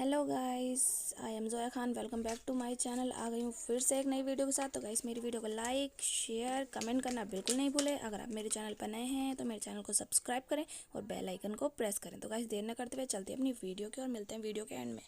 Hello guys, I am Zoya Khan. Welcome back to my channel. आ गई हूँ फिर से एक नई वीडियो के साथ। तो गाइस मेरी वीडियो को लाइक शेयर कमेंट करना बिल्कुल नहीं भूलें। अगर आप मेरे चैनल पर नए हैं तो मेरे चैनल को सब्सक्राइब करें और बेल आइकन को प्रेस करें। तो गाइस देर न करते हुए चलते हैं अपनी वीडियो की और मिलते हैं वीडियो के एंड में।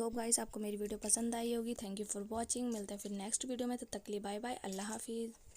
होप गाइस आपको मेरी वीडियो पसंद आई होगी। Thank you for watching. मिलते हैं फिर नेक्स्ट वीडियो में। तब तक के लिए बाय बाय, अल्लाह हाफिज़।